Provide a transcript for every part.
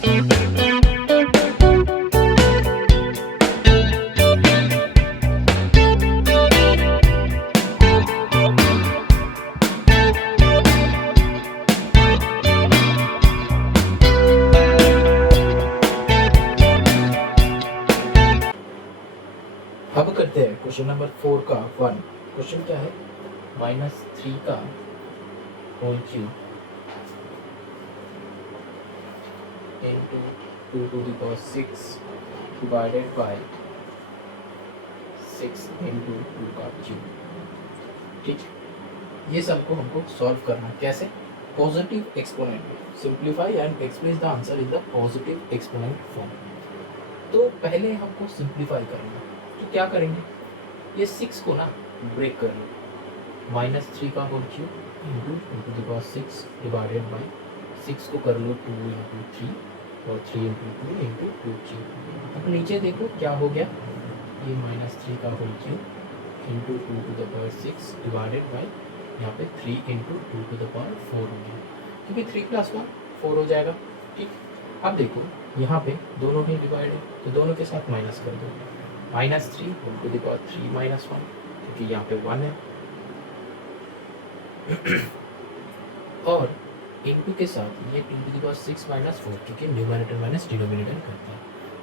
अब करते हैं क्वेश्चन नंबर 4 का 1। क्वेश्चन क्या है, -3 का whole cube into 2 to the power 6 divided by 6 into 2 का क्यूब। ठीक, ये सबको हमको सॉल्व करना है। कैसे? Positive exponent, simplify and express the answer in the positive exponent form. तो पहले हमको सिंप्लीफाई करना है, तो क्या करेंगे, ये 6 को ना ब्रेक कर लो, -3 का whole cube into 2 to the power 6 divided by 6 को कर लो 2 इंटू 3 और 3 इंटू 2 इंटू 2 क्यूब। अब नीचे देखो क्या हो गया, ये -3 का whole cube into 2 to the power 6 divided by यहाँ पे 3 इंटू 2 to the power 4 हो गया, क्योंकि 3 + 1 4 हो जाएगा। ठीक, अब देखो यहाँ पे दोनों ही डिवाइड है, तो दोनों के साथ माइनस कर दो, -3 होल टू द पावर 3 -1, क्योंकि यहाँ पे 1 है, और इनटू के साथ ये 2 to the power 6 -4, क्योंकि न्यूमरेटर माइनस डिनोमिनेटर करता है,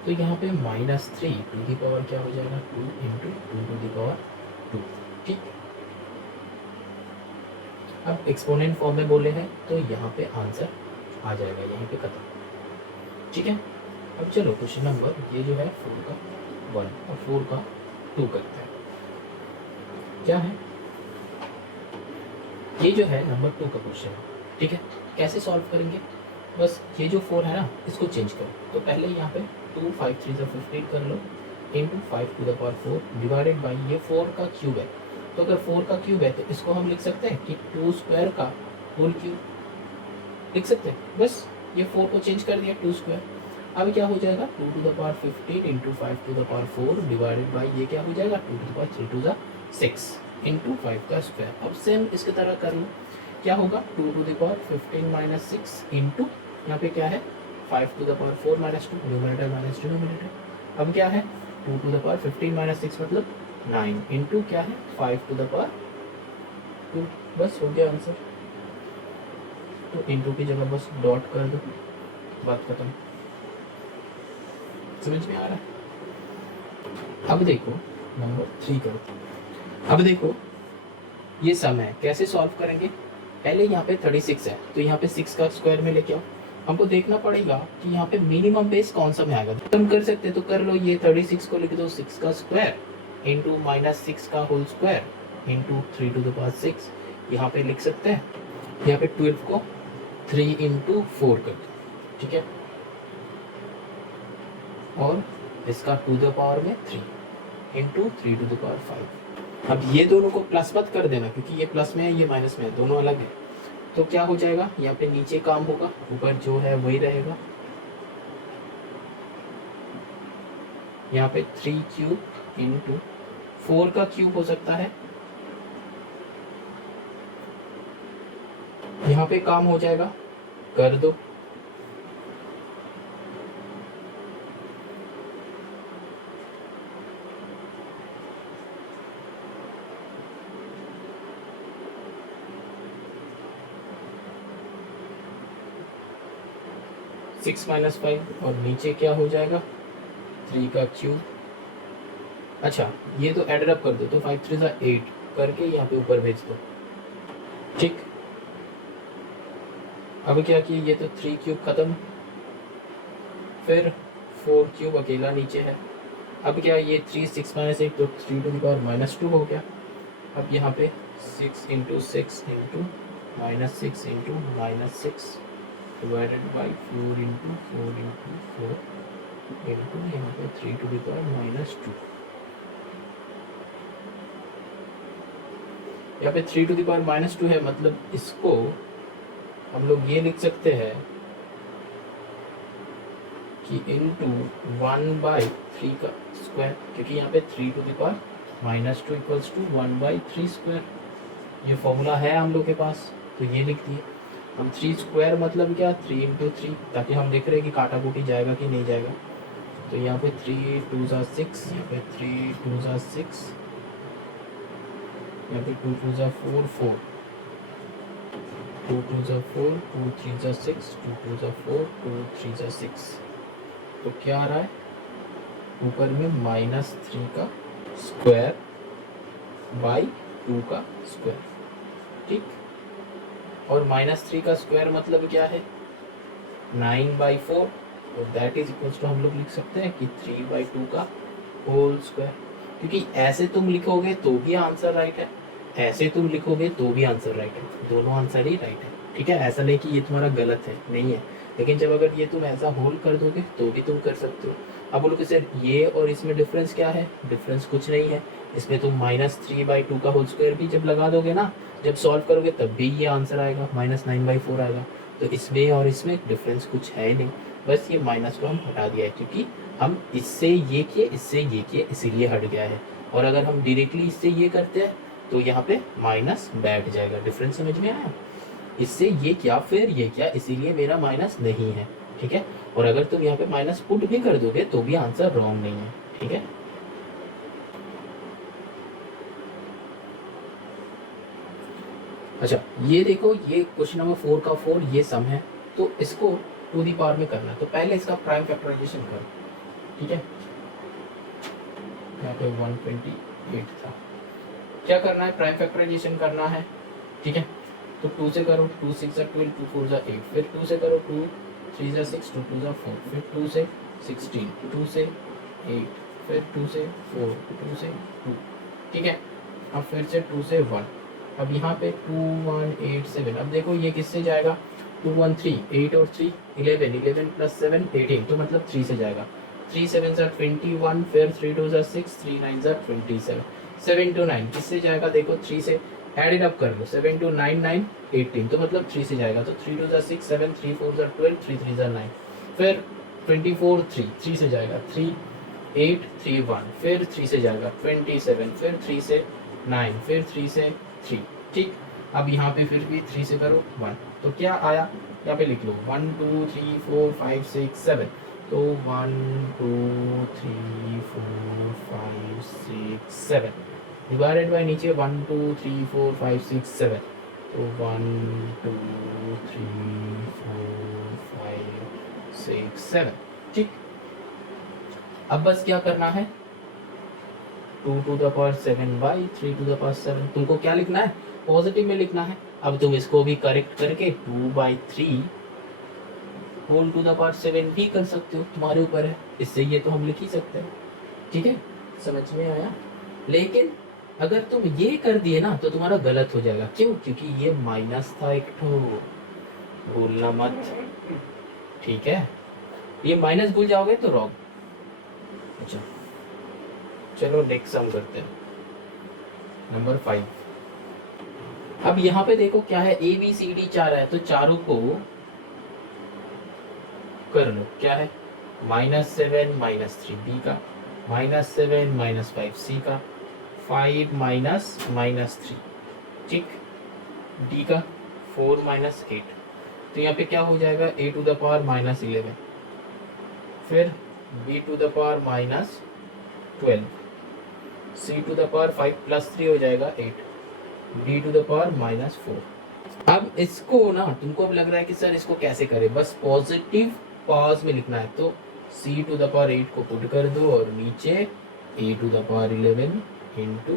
तो यहाँ पे -3 टू दी पावर क्या हो जाएगा, 2 इंटू 2 to the power 2। ठीक, अब एक्सपोनेंट फॉर्म में बोले हैं तो यहाँ पे आंसर आ जाएगा, यहाँ पे खत्म। ठीक है, अब चलो क्वेश्चन नंबर, ये जो है 4 का 1 और 4 का 2 करते हैं। क्या है, ये जो है नंबर 2 का क्वेश्चन है। ठीक है, कैसे सॉल्व करेंगे, बस ये जो 4 है ना, इसको चेंज करो। तो पहले यहाँ पे 2 5 3 15 कर लो, into 5 to the power 4 divided by, ये 4 का क्यूब है, तो अगर 4 का क्यूब है तो इसको हम लिख सकते हैं कि 2 स्क्वायर का होल क्यूब लिख सकते हैं। बस ये 4 को चेंज कर दिया 2 स्क्वायर। अब क्या हो जाएगा, 2 to the power 15 into 5 to the power 4 divided by, ये क्या हो जाएगा, 2 to the power 3 to the 6 into 5 का स्क्वायर। अब सेम इसके तरह कर लो, क्या होगा, 2 to the power 15 - 6 इंटू यहाँ पे क्या है, 5 to the power 4 -2, numerator minus denominator. अब क्या है, 2 to the power 15 - 6 मतलब 9 इंटू क्या है, 5 to the power 2। बस हो गया आंसर। तो इंटू की जगह बस डॉट कर दो, बात खत्म। समझ में आ रहा है? अब देखो नंबर 3 करो। अब देखो ये सम है, कैसे सॉल्व करेंगे, पहले यहाँ पे 36 है, तो यहाँ पे 6 का स्क्वायर में लेके आओ। हमको देखना पड़ेगा कि यहाँ पे मिनिमम बेस कौन सा में आएगा। तुम कर सकते तो कर लो, ये 36 को लिख दो 6 का स्क्वायर इंटू -6 का whole square into 3 to the power 6। यहाँ पे लिख सकते हैं, यहाँ पे 12 को 3 इंटू 4 कर दो। ठीक है, और इसका 2 द पावर में 3 इंटू 3 to the power 5। अब ये दोनों को प्लस मत कर देना, क्योंकि ये प्लस में है ये माइनस में है, दोनों अलग है। तो क्या हो जाएगा, यहाँ पे नीचे काम होगा, ऊपर जो है वही रहेगा। यहाँ पे 3 क्यूब इंटू 4 का क्यूब हो सकता है, यहाँ पे काम हो जाएगा, कर दो। सिक्स - 5 और नीचे क्या हो जाएगा, 3 का क्यूब। अच्छा, ये तो एड अप कर दो, तो 5 3 8 करके यहाँ पे ऊपर भेज दो। ठीक, अब क्या किया, ये तो 3 क्यूब खत्म, फिर 4 क्यूब अकेला नीचे है। अब क्या, ये 3 6 - 1 तो 3 to the power -2 हो गया। अब यहाँ पे 6 into 6 into -6 into -6 divided by 4 into 4 into 4 into यहाँ पे 3 to the power -2। यहाँ पे 3 to the power -2 है, मतलब इसको हम लोग ये लिख सकते हैं कि इंटू 1/3 का स्क्वायर, क्योंकि यहाँ पे 3 to the power -2 equals to 1/3 square. ये फॉर्मूला है हम लोग के पास, तो ये लिख दिए। हम 3 स्क्वायर मतलब क्या 3 इंटू 3, ताकि हम देख रहे हैं कि काटा कूटी जाएगा कि नहीं जाएगा। तो यहाँ पे 3 2 ज़ा 6, यहाँ पे 3 2 ज़ा 6, यहाँ पे 2 2 ज़ा 4 4, 2 2 ज़ा 4, 2 3 ज़ा 6, 2 2 ज़ा 4, 2 3 ज़ा 6। तो क्या आ रहा है ऊपर में -3 का स्क्वायर बाई 2 का स्क्वायर, ठीक। और -3 का स्क्वायर मतलब क्या है 9/4, तो दैट इज इक्वल्स टू हम लोग लिख सकते हैं कि 3/2 का होल स्क्वायर। क्योंकि ऐसे तुम लिखोगे तो भी आंसर राइट है, ऐसे तुम लिखोगे तो भी आंसर राइट है, दोनों आंसर ही राइट है, ठीक है। ऐसा नहीं कि ये तुम्हारा गलत है, नहीं है। लेकिन जब अगर ये तुम ऐसा होल कर दोगे तो भी तुम कर सकते हो। अब बोलो कि सर ये और इसमें डिफरेंस क्या है, डिफरेंस कुछ नहीं है। इसमें तुम -3/2 का होल स्क्वायर भी जब लगा दोगे ना, जब सॉल्व करोगे तब भी ये आंसर आएगा, -9/4 आएगा। तो इसमें और इसमें डिफरेंस कुछ है ही नहीं, बस ये माइनस को हम हटा दिया है, क्योंकि हम इससे ये किए, इससे ये किए, इसीलिए हट गया है। और अगर हम डायरेक्टली इससे ये करते हैं तो यहाँ पे माइनस बैठ जाएगा। डिफरेंस समझ में आया? इससे ये क्या फिर ये क्या, इसीलिए मेरा माइनस नहीं है, ठीक है। और अगर तुम यहाँ पे माइनस पुट भी कर दोगे तो भी आंसर रॉन्ग नहीं है, ठीक है। अच्छा ये देखो, ये क्वेश्चन नंबर 4 का 4 ये सम है, तो इसको टू दी पावर में करना है। तो पहले इसका प्राइम फैक्टराइजेशन करो, ठीक है। यहाँ पे 128 था, क्या करना है प्राइम फैक्टराइजेशन करना है, ठीक है। तो 2 से करो, 2 6 12, 2 4 8, फिर 2 से करो, 2 3 6, 2 2 4, फिर 2 से 16, 2 से 8, फिर 2 से 4, 2 से 2, ठीक है। अब फिर से 2 से 1, अब यहाँ पे 2 1 8 7, अब देखो ये किससे जाएगा 2 1 3, 8 और 3 11, 11 प्लस 7 18, तो मतलब 3 से जाएगा। 3 7 ज़ा 21, फिर 3 2 ज़ा 6, 3 9 ज़ा 27, 7 to 9 किससे जाएगा देखो 3 से, एड इट अप कर लो, 7 to 9 9 18, तो मतलब 3 से जाएगा। तो 3 2 ज़ा 6 7, 3 4 ज़ा 12, 3 3 ज़ा 9, फिर 24 3 से जाएगा, 3 8 3 1, फिर 3 से जाएगा 27, फिर 3 से 9, फिर 3 से 3, ठीक। अब यहाँ पे फिर भी 3 से करो 1, तो क्या आया यहाँ पे लिख लो 1 2 3 4 5 6 7, तो 1 2 3 4 5 6 7 डिवाइडेड बाय नीचे 1 2 3 4 5 6 7, तो 1 2 3 4 5 6 7, ठीक। अब बस क्या करना है 2 to the power 7 by 3 to the power 7, तुमको क्या लिखना है पॉजिटिव में लिखना है। अब तुम इसको भी करेक्ट करके 2/3 होल टू द पावर 7 भी कर सकते हो, तुम्हारे ऊपर है, इससे ये तो हम लिख ही सकते हैं, ठीक है। समझ में आया? लेकिन अगर तुम ये कर दिए ना तो तुम्हारा गलत हो जाएगा, क्यों? क्योंकि ये माइनस था एक ठो, भूलना मत, ठीक है। ये माइनस भूल जाओगे तो रॉन्ग। अच्छा चलो नेक्स्ट सम करते हैं, नंबर 5। अब यहाँ पे देखो क्या है, ए बी सी डी 4 है, तो चारों को कर लो। क्या है -7 -3 बी का, -7 -5 सी का, 5 -3, ठीक। डी का 4 -8, तो यहाँ पे क्या हो जाएगा a टू द पावर -11, फिर b to the power -12, c to the power 5 + 3 हो जाएगा 8, d टू द पावर -4। अब इसको ना तुमको अब लग रहा है कि सर इसको कैसे करें, बस पॉजिटिव पावर्स में लिखना है, तो c टू द पावर 8 को पुट कर दो और नीचे a to the power 11 into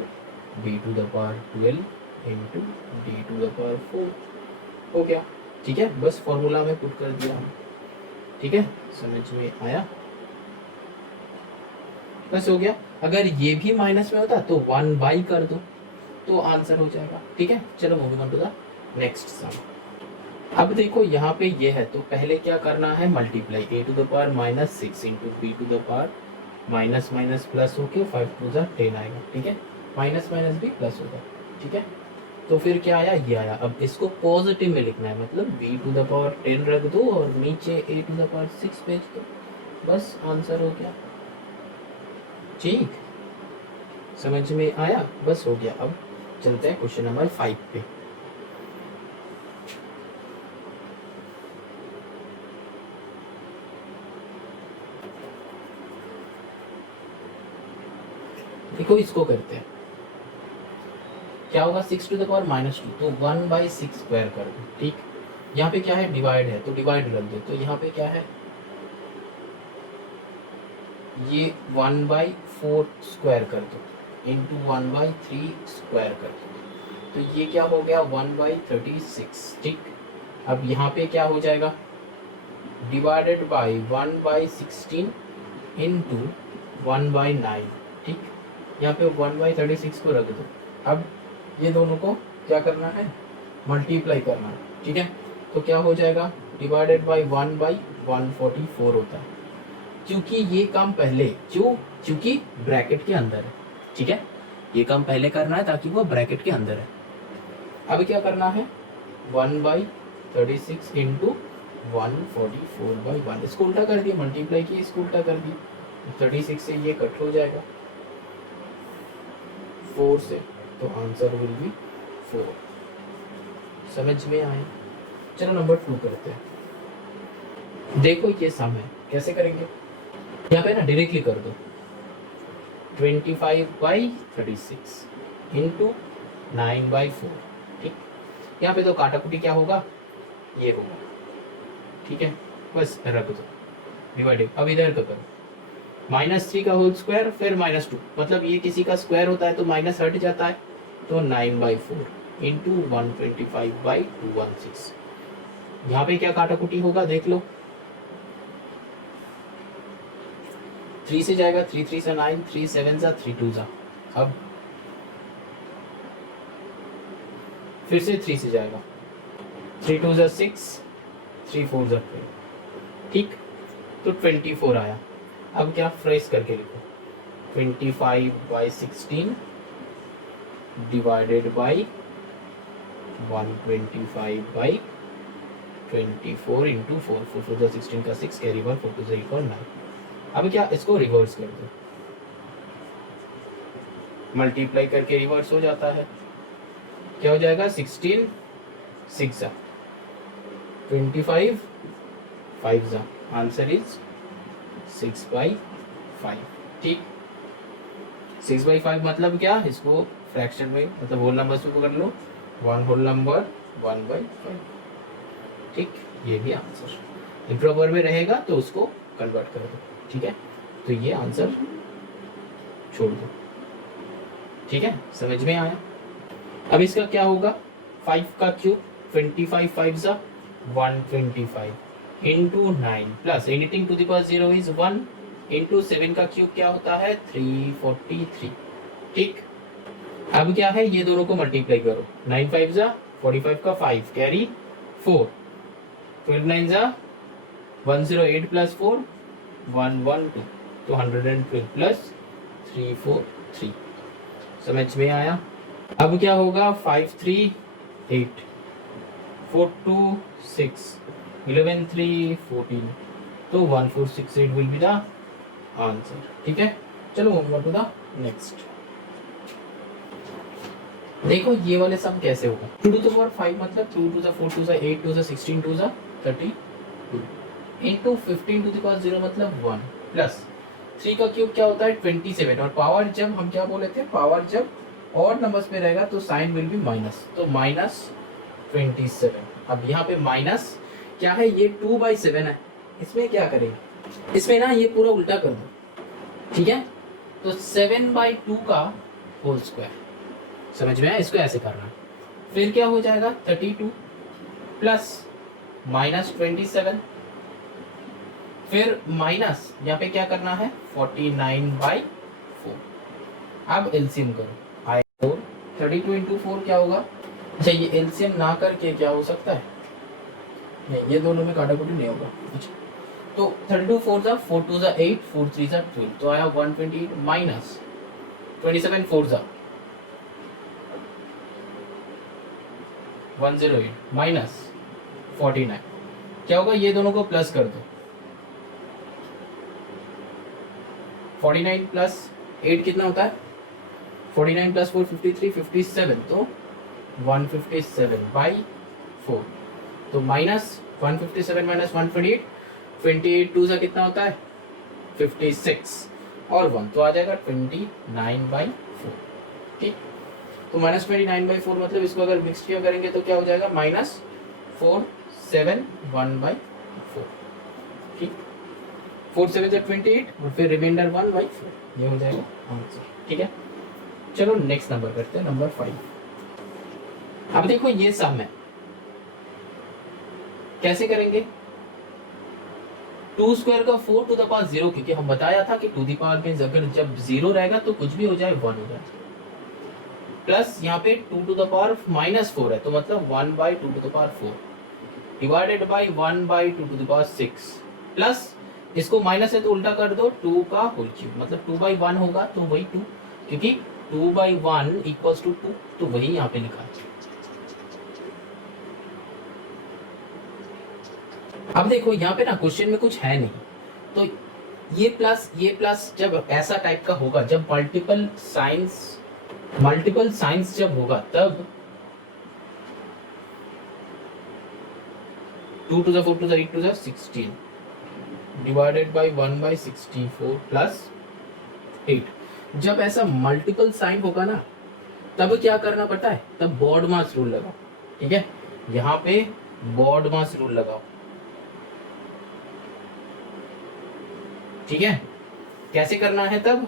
b to the power 12 into d to the power 4 हो गया, ठीक है। बस फॉर्मूला में पुट कर दिया, ठीक है। समझ में आया? बस हो गया। अगर ये भी माइनस में होता तो 1/, कर दो तो आंसर हो जाएगा, ठीक है। चलो moving on to the next sum. अब देखो यहाँ पे ये है, तो पहले क्या करना है multiply, a to the power -6 into b to the power minus minus plus होके 5 2 10 आएगा, ठीक है। माइनस माइनस भी प्लस होगा, ठीक है। तो फिर क्या आया, ये आया। अब इसको पॉजिटिव में लिखना है, मतलब b टू द पावर 10 रख दो और नीचे a टू द पावर 6 भेज दो, बस आंसर हो गया, ठीक। समझ में आया? बस हो गया। अब चलते हैं क्वेश्चन नंबर 5 पे। देखो इसको करते हैं, क्या होगा 6 टू द पावर -2, तो 1/6 स्क्वायर कर दो। ठीक, यहाँ पे क्या है डिवाइड है तो डिवाइड रख दो, तो यहाँ पे क्या है ये 1/4 स्क्वायर कर दो इंटू 1/3 स्क्वायर कर दो, तो ये क्या हो गया 1/36। ठीक, अब यहाँ पे क्या हो जाएगा डिवाइडेड बाई 1/16 इंटू 1/9। ठीक, यहाँ पे 1/36 को रख दो। अब ये दोनों को क्या करना है मल्टीप्लाई करना है। ठीक है, तो क्या हो जाएगा डिवाइडेड बाई 1/144 होता है, क्योंकि ये काम पहले क्योंकि ब्रैकेट के अंदर है। ठीक है, ये काम पहले करना है ताकि वो ब्रैकेट के अंदर है। अब क्या करना है 1/36 इंटू 144/1, इसको उल्टा कर दिया, मल्टीप्लाई किया इसको उल्टा कर दिया, 36 से ये कट हो जाएगा 4 से, तो आंसर विल बी 4। समझ में आए? चलो नंबर 2 करते हैं। देखो ये सम है, कैसे करेंगे यहाँ पे ना डायरेक्टली कर दो 25/36 इंटू 9/4। ठीक, यहाँ पे तो काटाकुटी क्या होगा ये होगा। ठीक है, बस रख दो डिवाइडेड। अब इधर तो करो -3 का होल स्क्वायर फिर -2, मतलब ये किसी का स्क्वायर होता है तो माइनस हट जाता है, तो 9/4 इंटू 125/216। यहाँ पे क्या काटाकुटी होगा देख लो, 3 से जाएगा 3 3 से 9, 3 7 जा 3 2 जा, अब फिर से 3 से जाएगा 3 2 जा 6, 3 4 जा 12। ठीक, तो 24 आया। अब क्या फ्रेश करके लिखो 25/16 डिवाइडेड बाई 125/24 इंटू 4 4 4 16 का 6 कैरी बार 4 2 = 9। अब क्या इसको रिवर्स कर दो, मल्टीप्लाई करके रिवर्स हो जाता है, क्या हो जाएगा 16 6 जा 25 5 जा, आंसर इज 6/5। ठीक, 6/5 मतलब क्या, इसको फ्रैक्शन में मतलब होल नंबर्स में पकड़ लो, 1 होल नंबर 1/5। ठीक, ये भी आंसर इम्प्रॉपर में रहेगा तो उसको कन्वर्ट कर दो। ठीक है, तो ये आंसर छोड़ दो। ठीक है, समझ में आया? अब इसका क्या होगा 5 का क्यूब 25 5 जा 125 into 9 plus anything to the power 0 is 1 into 7 का क्यूब क्या होता है 343। ठीक, अब क्या है ये दोनों को मल्टीप्लाई करो, 9 5 जा 45 का 5 कैरी 4, 12 9 जा 108 प्लस 4 112, तो 112 प्लस 343। समझ में आया? अब क्या होगा 5 3 8 4 2 6 11 3 14, तो 1468 विल बी द आंसर। ठीक है, चलो move on to the next. देखो ये वाले सम कैसे होगा 2 to the power 5 मतलब 2 to the 4 to the 8 to the 16 to the 32 into 15 to the power 0 मतलब 1 प्लस 3 का क्यूब क्या होता है 27, और पावर जब हम क्या बोले थे पावर जब और नंबर्स पे रहेगा तो साइन विल बी माइनस, तो -27। अब यहाँ पे माइनस क्या है ये 2/7 है, इसमें क्या करेंगे इसमें ना ये पूरा उल्टा कर दो। ठीक है, तो 7/2 का होल स्क्वायर, समझ में आया? इसको ऐसे करना है, फिर क्या हो जाएगा 32 प्लस -27, फिर माइनस यहाँ पे क्या करना है 49/4। अब एलसीएम करो, 32 इंटू 4 क्या होगा, अच्छा ये एलसीएम ना करके क्या हो सकता है, नहीं ये दोनों में काटाकुटी नहीं होगा। अच्छा तो 32 4 जा 4 2 जा 8 4 3 जा 12, तो आया 128 माइनस 27 4 जा 108 माइनस 49, क्या होगा ये दोनों को प्लस कर दो, 49 प्लस 8 कितना होता है 49 प्लस 4 53 57, तो 157/4, तो माइनस 157 माइनस 128 28 2 सा कितना होता है 56। और 1, तो आ जाएगा 29/4। ठीक, तो -29/4 मतलब इसको अगर मिक्स किया करेंगे तो क्या हो जाएगा, -471/4। ठीक, 4 7 28 और फिर रिमाइंडर 1/4, ये हो जाएगा आंसर। ठीक है, चलो नेक्स्ट नंबर करते हैं, नंबर 5। अब देखो ये सम है, कैसे करेंगे, 2 स्क्वायर का 4 टू द पावर 0, क्योंकि हम बताया था कि टू द पावर मींस अगर जब 0 रहेगा तो कुछ भी हो जाए 1 हो जाए, प्लस यहाँ पे 2 टू द पावर -4 है, तो मतलब 1/2 to the power 4 divided by 1/2 to the power 6, plus इसको माइनस है तो उल्टा कर दो, 2 का होल क्यूब, मतलब 2/1 होगा तो वही 2, क्योंकि 2/1 इक्वल्स टू 2, तो वही यहाँ पे लिखा है। अब देखो यहाँ पे ना क्वेश्चन में कुछ है नहीं, तो ये प्लस जब ऐसा टाइप का होगा, जब मल्टीपल साइंस जब होगा, तब 2 to the 4 to the 8 to the 16 divided by 1/64 plus 8। जब ऐसा मल्टीपल साइन होगा ना, तब क्या करना पड़ता है, तब बॉड मास रूल लगाओ। ठीक है, यहाँ पे बॉड मास रूल लगाओ। ठीक है, कैसे करना है तब,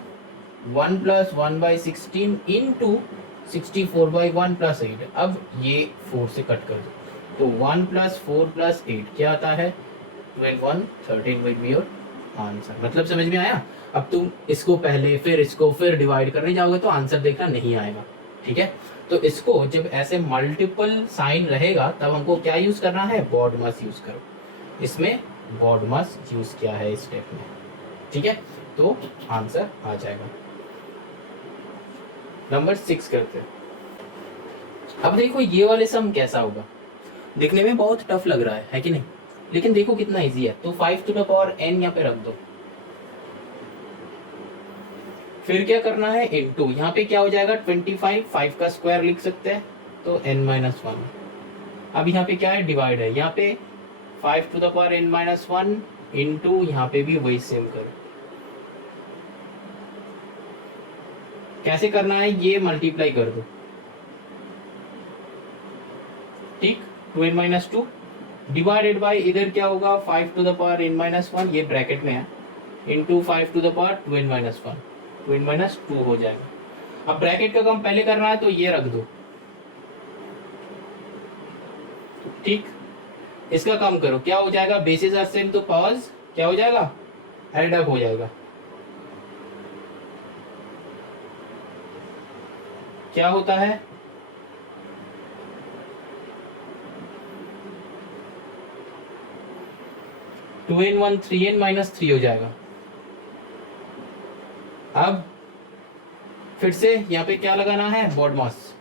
1 + 1/16 इंटू 64/1 + 8। अब ये 4 से कट कर दो, तो 1 + 4 + 8 क्या आता है, 12 1 13 विल बी योर आंसर। मतलब समझ में आया। अब तुम इसको पहले फिर इसको फिर डिवाइड करने जाओगे तो आंसर देखना नहीं आएगा। ठीक है, तो इसको जब ऐसे मल्टीपल साइन रहेगा तब हमको क्या यूज करना है, बॉड मास यूज करो। इसमें बॉड मास यूज किया है इस स्टेप में। ठीक है, तो आंसर आ जाएगा। नंबर 6 करते हैं। अब देखो ये वाले सम कैसा होगा, दिखने में बहुत टफ लग रहा है कि नहीं, लेकिन देखो कितना इजी है। तो 5 टू द पावर n यहाँ पे रख दो, फिर क्या करना है, इनटू यहाँ पे क्या हो जाएगा 25, 5 का स्क्वायर लिख सकते हैं, तो n-1। अब यहाँ पे क्या है, डिवाइड है, यहाँ पे 5 to the power n-1 into यहाँ पे भी वही सेम करो। कैसे करना है, ये मल्टीप्लाई कर दो। ठीक, 2n-2 डिवाइडेड बाय इधर क्या होगा, 5 टू द पावर n-1, ये ब्रैकेट में है, into 5 to the power 2n-1, 2n-2 हो जाएगा। अब ब्रैकेट का काम पहले करना है तो ये रख दो। ठीक, इसका काम करो, क्या हो जाएगा, बेसिस आर सेम तो पावर्स क्या हो जाएगा, एड अप हो जाएगा। क्या होता है, टू एन 1 3n-3 हो जाएगा। अब फिर से यहाँ पे क्या लगाना है, बॉड मास।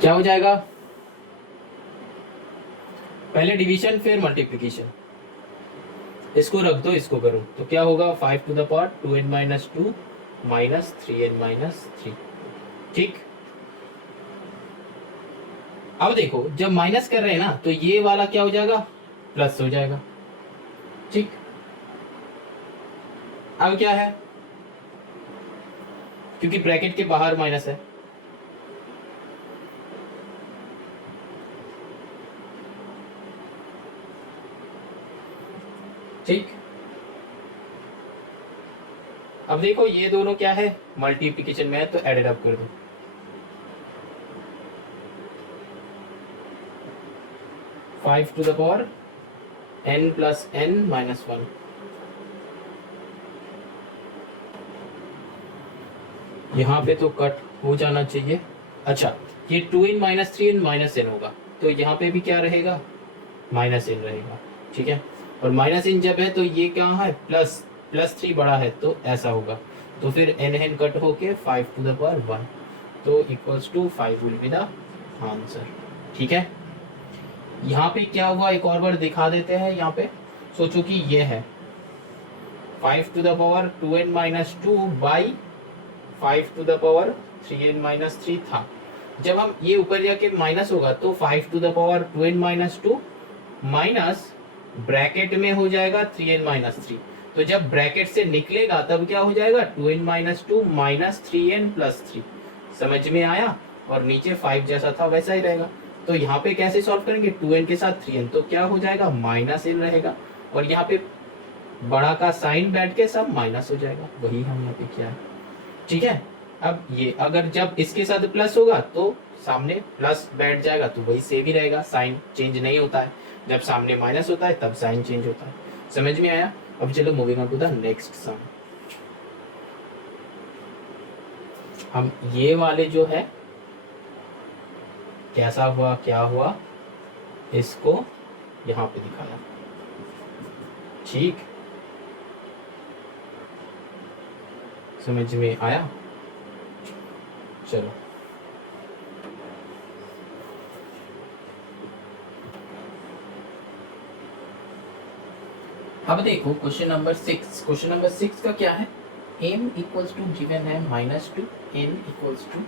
क्या हो जाएगा, पहले डिवीजन फिर मल्टीप्लिकेशन, इसको रख दो इसको करो, तो क्या होगा, 5 to the power 2n-2 minus 3n-3। ठीक, अब देखो जब माइनस कर रहे हैं ना तो ये वाला क्या हो जाएगा, प्लस हो जाएगा। ठीक, अब क्या है, क्योंकि ब्रैकेट के बाहर माइनस है, ठीक। अब देखो ये दोनों क्या है, मल्टीप्लिकेशन में है, तो एडेड अप कर दो। Five to the power n + n-1, यहाँ पे तो कट हो जाना चाहिए। अच्छा, ये 2n-3n-n होगा, तो यहाँ पे भी क्या रहेगा, -n रहेगा। ठीक है, और -n जब है तो ये क्या है, +3 बड़ा है तो ऐसा होगा, तो फिर n कट होके 5 टू द पावर 1, तो equals to 5 will be the answer. ठीक है, यहाँ पे क्या हुआ एक और बार दिखा देते हैं। यहाँ पे सोचो कि ये है 5 to the power 2n-2 by 5 to the power 3n-3 था। जब हम ये ऊपर जाके माइनस होगा तो 5 to the power 2n-2 minus bracket में हो जाएगा 3n-3। तो जब ब्रैकेट से निकलेगा तब क्या हो जाएगा 2n-2 माइनस 3n+3। समझ में आया? और नीचे 5 जैसा था वैसा ही रहेगा। तो यहाँ पे कैसे सॉल्व करेंगे, 2n के साथ 3n, तो क्या हो जाएगा -n रहेगा, और यहाँ पे बड़ा का साइन बैठ के सब माइनस हो जाएगा। वही हम यहाँ पे किया है। ठीक है, अब ये अगर जब इसके साथ प्लस होगा तो सामने प्लस बैठ जाएगा, तो वही सेम ही रहेगा, साइन चेंज नहीं होता है। जब सामने माइनस होता है तब साइन चेंज होता है। समझ में आया? अब चलो moving on to the next sum. हम ये वाले जो है कैसा हुआ क्या हुआ इसको यहां पे दिखाया। ठीक, समझ में आया? चलो अब देखो क्वेश्चन नंबर 6। क्वेश्चन नंबर 6 का क्या है, m इक्वल्स टू गिवन है -2, n इक्वल्स टू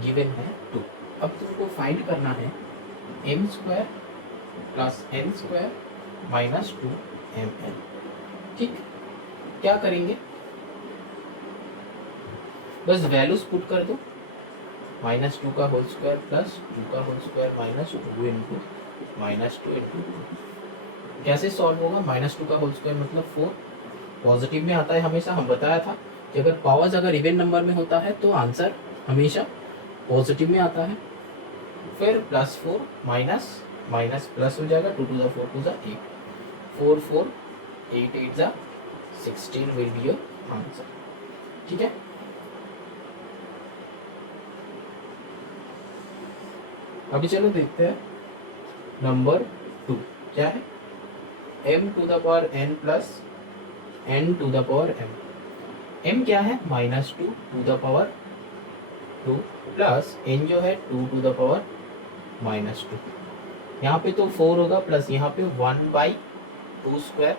गिवन है 2। अब तुमको फाइंड करना है m² plus n² minus 2mn। ठीक, क्या करेंगे, बस वैल्यूज पुट कर दो, -2 का होल स्क्वायर प्लस 2 का whole square minus 2 into -2 into 2। कैसे सॉल्व होगा, -2 का होल स्क्वायर मतलब 4, पॉजिटिव में आता है हमेशा। हम बताया था कि अगर पावर्स अगर इवन नंबर में होता है तो आंसर हमेशा पॉजिटिव में आता है। फिर +4 माइनस माइनस प्लस हो जाएगा, 2 to the 4 to the 8, 4 4 8 8 जा 16 विल बी योर आंसर। ठीक है, अभी चलो देखते हैं नंबर 2 क्या है, m to the power n plus n to the power m। m क्या है, -2 to the power 2 plus n जो है 2 टू द पावर -2। यहाँ पे तो 4 होगा प्लस यहाँ पे 1/2 square,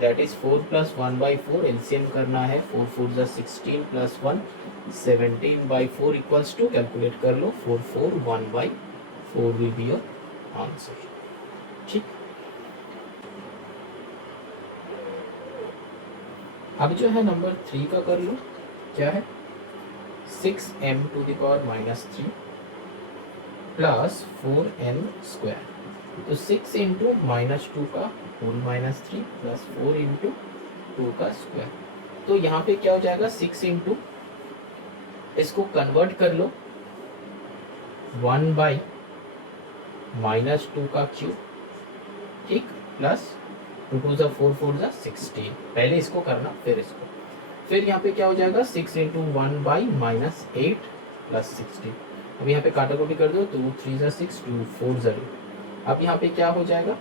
that is 4 plus 1/4। LCM करना है, 4 4 जा 16 प्लस 1 17/4 इक्वल्स टू, कैलकुलेट कर लो, 4 4 1/4 विल बी योर आंसर। ठीक, अब जो है नंबर 3 का कर लो, क्या है 6m to the power -3 plus 4n²। तो 6 इंटू -2 का होल -3 प्लस 4 इंटू 2 का स्क्वायर। तो यहाँ पे क्या हो जाएगा, 6 इंटू, इसको कन्वर्ट कर लो 1/-2 का क्यूब, ठीक, प्लस 2 2 जा 4 4 जा 16। पहले इसको करना फिर इसको, फिर यहाँ पे क्या हो जाएगा 6 इंटू 1/-8 प्लस 16। अब यहाँ पे काटाकुटी कर दो, 2 3 जा 6 2 4 जा 2। अब यहाँ पे क्या हो जाएगा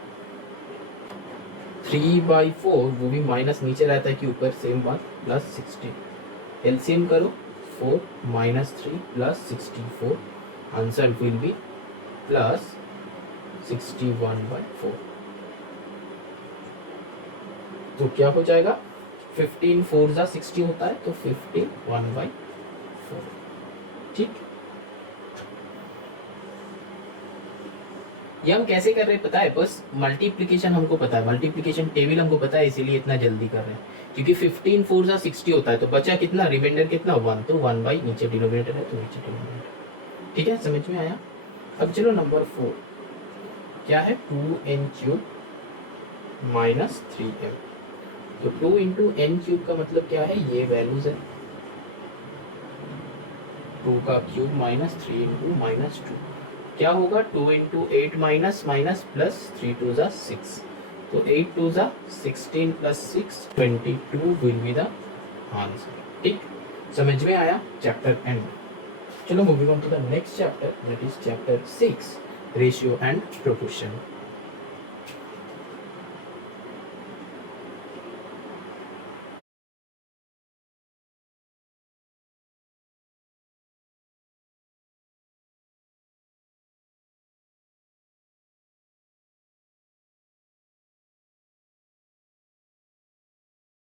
3/4, वो भी माइनस नीचे रहता है कि ऊपर सेम बात, प्लस 16। एलसीएम करो, 4 -3 plus 64, answer will be plus 61/4। तो क्या हो जाएगा 15 4 जा 60 होता है, तो 15 1/4। ठीक, ये हम कैसे कर रहे हैं पता है, बस मल्टीप्लिकेशन हमको पता है, मल्टीप्लिकेशन टेबल हमको पता है, इसीलिए इतना जल्दी कर रहे हैं। क्योंकि 15 4 जा 60 होता है, तो बचा कितना, रिमाइंडर कितना 1, तो 1/ नीचे डिनोमिनेटर है तो नीचे डिनोमिनेटर। ठीक है, समझ में आया? अब चलो नंबर 4 क्या है, 2n³ माइनस 3m। तो 2 इंटू n³ का मतलब क्या है, ये वैल्यूज है, 2 का क्यूब माइनस 3 इंटू -2, क्या होगा 2 इंटू 8 माइनस माइनस प्लस 3 2 जा 6, तो 8 2 जा 16 plus 6 22 will be the answer. ठीक, समझ में आया? Chapter end. चलो moving on to the next chapter, that is chapter 6, ratio and proportion.